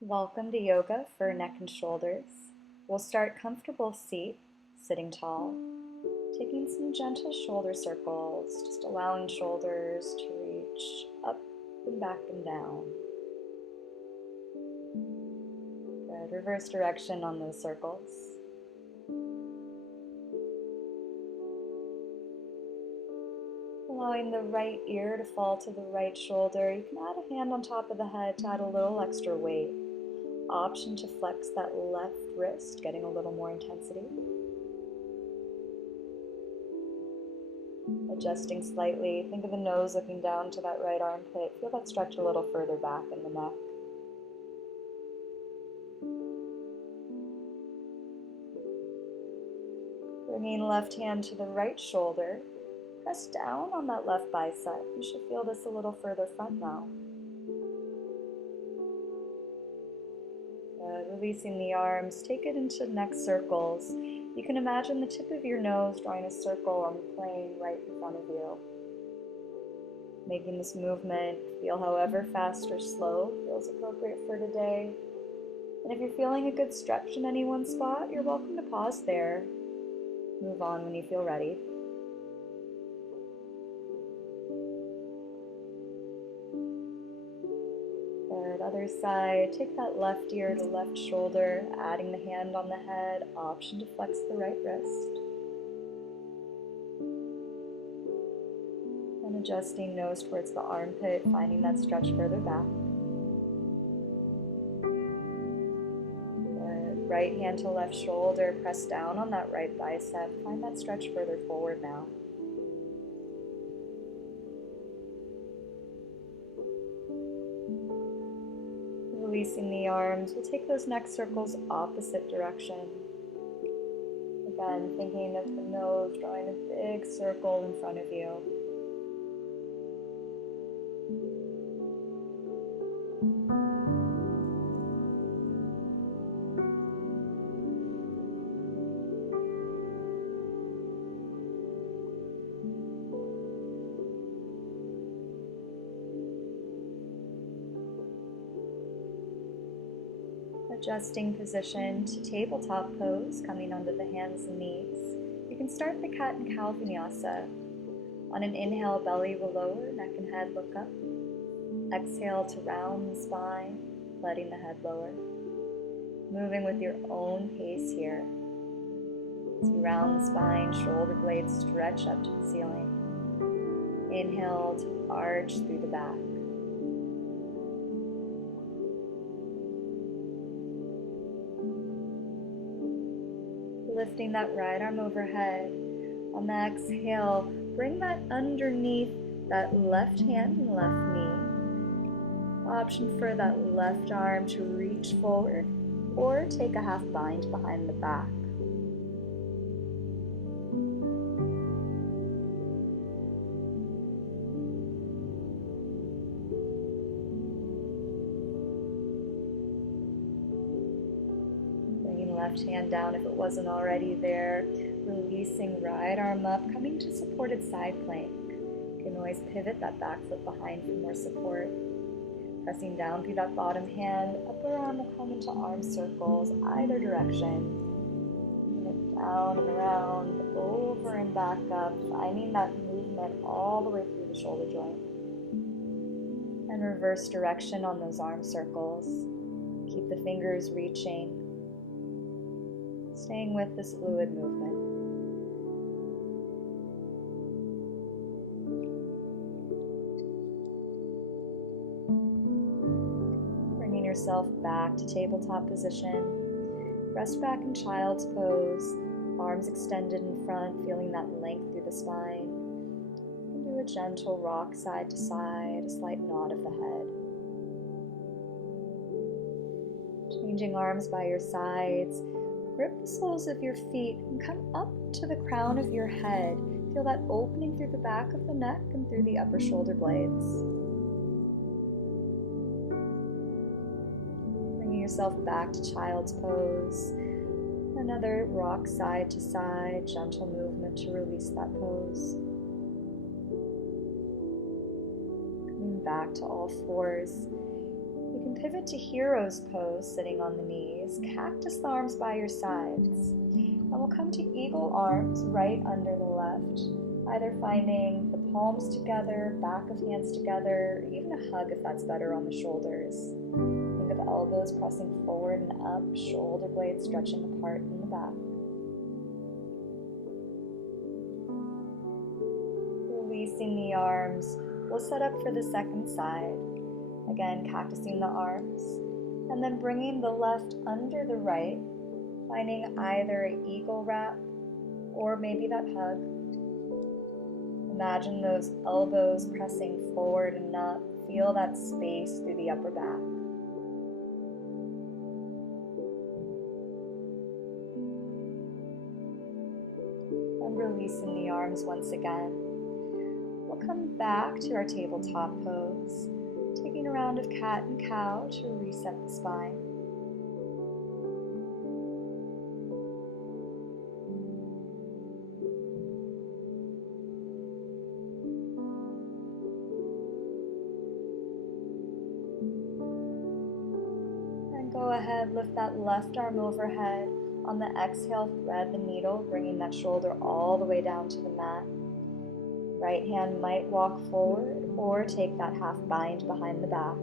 Welcome to yoga for neck and shoulders. We'll start comfortable seat, sitting tall, taking some gentle shoulder circles, just allowing shoulders to reach up and back and down. Good. Reverse direction on those circles. Allowing the right ear to fall to the right shoulder. You can add a hand on top of the head to add a little extra weight. Option to flex that left wrist, getting a little more intensity. Adjusting slightly. Think of the nose looking down to that right armpit. Feel that stretch a little further back in the neck. Bringing left hand to the right shoulder. Press down on that left bicep. You should feel this a little further front now. Releasing the arms, take it into neck circles. You can imagine the tip of your nose drawing a circle on the plane right in front of you. Making this movement feel however fast or slow feels appropriate for today. And if you're feeling a good stretch in any one spot, you're welcome to pause there. Move on when you feel ready. Other side, take that left ear to left shoulder, adding the hand on the head, option to flex the right wrist. And adjusting nose towards the armpit, finding that stretch further back. Good. Right hand to left shoulder, press down on that right bicep, find that stretch further forward now. Releasing the arms, we'll take those neck circles opposite direction. Again, thinking of the nose drawing a big circle in front of you. Adjusting position to tabletop pose, coming onto the hands and knees. You can start the cat and cow vinyasa. On an inhale, belly will lower, neck and head look up. Exhale to round the spine, letting the head lower. Moving with your own pace here. As you round the spine, shoulder blades stretch up to the ceiling. Inhale to arch through the back. Lifting that right arm overhead. On the exhale, bring that underneath that left hand and left knee. Option for that left arm to reach forward or take a half bind behind the back. Left hand down if it wasn't already there. Releasing right arm up, coming to supported side plank. You can always pivot that back foot behind for more support. Pressing down through that bottom hand, upper arm will come into arm circles either direction. And down and around, over and back up, finding that movement all the way through the shoulder joint. And reverse direction on those arm circles. Keep the fingers reaching. Staying with this fluid movement. Bringing yourself back to tabletop position. Rest back in child's pose. Arms extended in front, feeling that length through the spine. And do a gentle rock side to side, a slight nod of the head. Changing arms by your sides. Grip the soles of your feet and come up to the crown of your head. Feel that opening through the back of the neck and through the upper shoulder blades. Bringing yourself back to child's pose. Another rock side to side, gentle movement to release that pose. Coming back to all fours. You can pivot to hero's pose, sitting on the knees. Cactus the arms by your sides. And we'll come to eagle arms right under the left, either finding the palms together, back of hands together, or even a hug if that's better on the shoulders. Think of elbows pressing forward and up, shoulder blades stretching apart in the back. Releasing the arms, we'll set up for the second side. Again, cactusing the arms, and then bringing the left under the right, finding either an eagle wrap or maybe that hug. Imagine those elbows pressing forward and up. Feel that space through the upper back. And releasing the arms once again. We'll come back to our tabletop pose, taking a round of cat and cow to reset the spine. And go ahead, lift that left arm overhead. On the exhale, thread the needle, bringing that shoulder all the way down to the mat. Right hand might walk forward or take that half bind behind the back.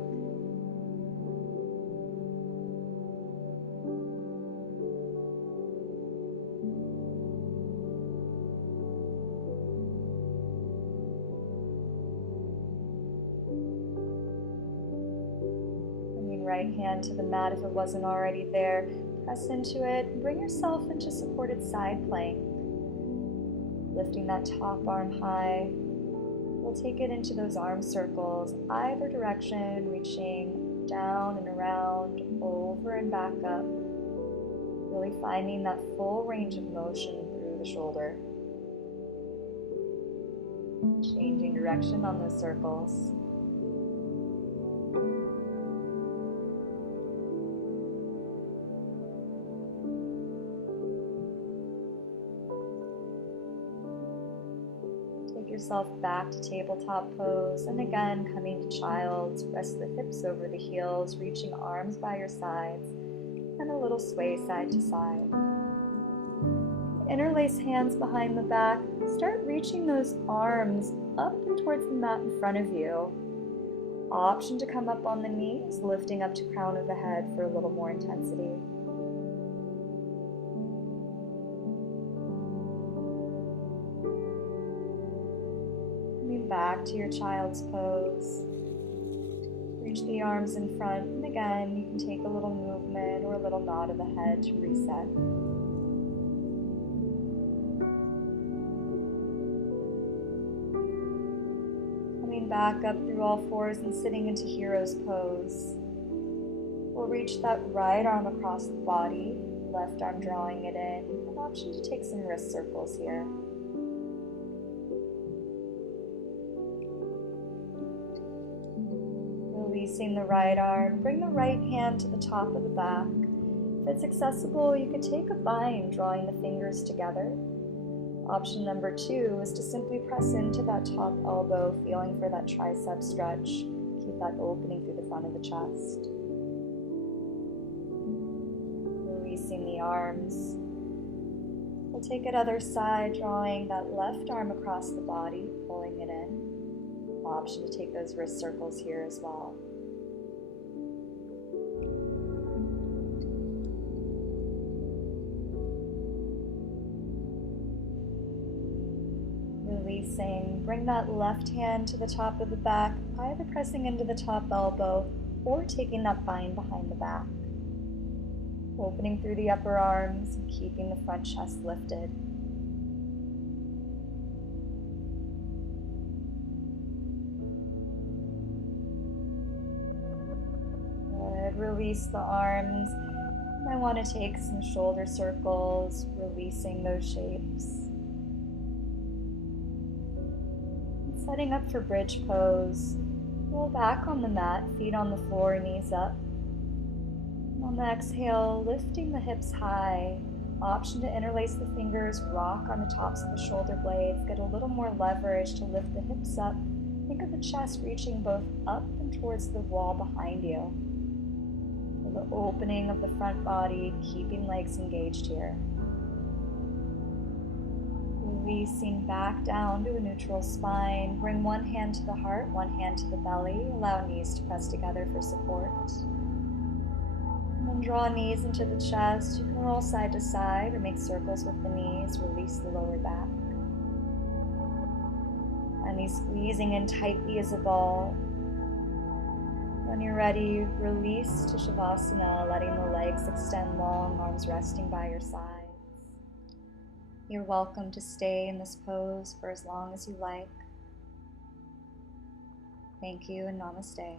Bringing right hand to the mat if it wasn't already there. Press into it and bring yourself into supported side plank. Lifting that top arm high, we'll take it into those arm circles, either direction, reaching down and around, over and back up, really finding that full range of motion through the shoulder. Changing direction on those circles. Yourself back to tabletop pose, and again coming to child's. Rest the hips over the heels, reaching arms by your sides, and a little sway side to side. Interlace hands behind the back. Start reaching those arms up and towards the mat in front of you. Option to come up on the knees, lifting up to crown of the head for a little more intensity. Back to your child's pose. Reach the arms in front, and again, you can take a little movement or a little nod of the head to reset. Coming back up through all fours and sitting into hero's pose. We'll reach that right arm across the body, left arm drawing it in. An option to take some wrist circles here. Releasing the right arm, bring the right hand to the top of the back. If it's accessible, you could take a bind, drawing the fingers together. Option number 2 is to simply press into that top elbow, feeling for that tricep stretch. Keep that opening through the front of the chest. Releasing the arms. We'll take it other side, drawing that left arm across the body, pulling it in. Option to take those wrist circles here as well. Releasing, bring that left hand to the top of the back, either pressing into the top elbow or taking that bind behind the back. Opening through the upper arms and keeping the front chest lifted. Good. Release the arms. I want to take some shoulder circles, releasing those shapes. Setting up for bridge pose. Roll back on the mat, feet on the floor, knees up. And on the exhale, lifting the hips high. Option to interlace the fingers, rock on the tops of the shoulder blades, get a little more leverage to lift the hips up. Think of the chest reaching both up and towards the wall behind you. Feel the opening of the front body, keeping legs engaged here. Releasing back down to a neutral spine. Bring one hand to the heart, one hand to the belly. Allow knees to press together for support. And then draw knees into the chest. You can roll side to side or make circles with the knees. Release the lower back. And knees squeezing in tightly as a ball. When you're ready, release to Shavasana, letting the legs extend long, arms resting by your sides. You're welcome to stay in this pose for as long as you like. Thank you and namaste.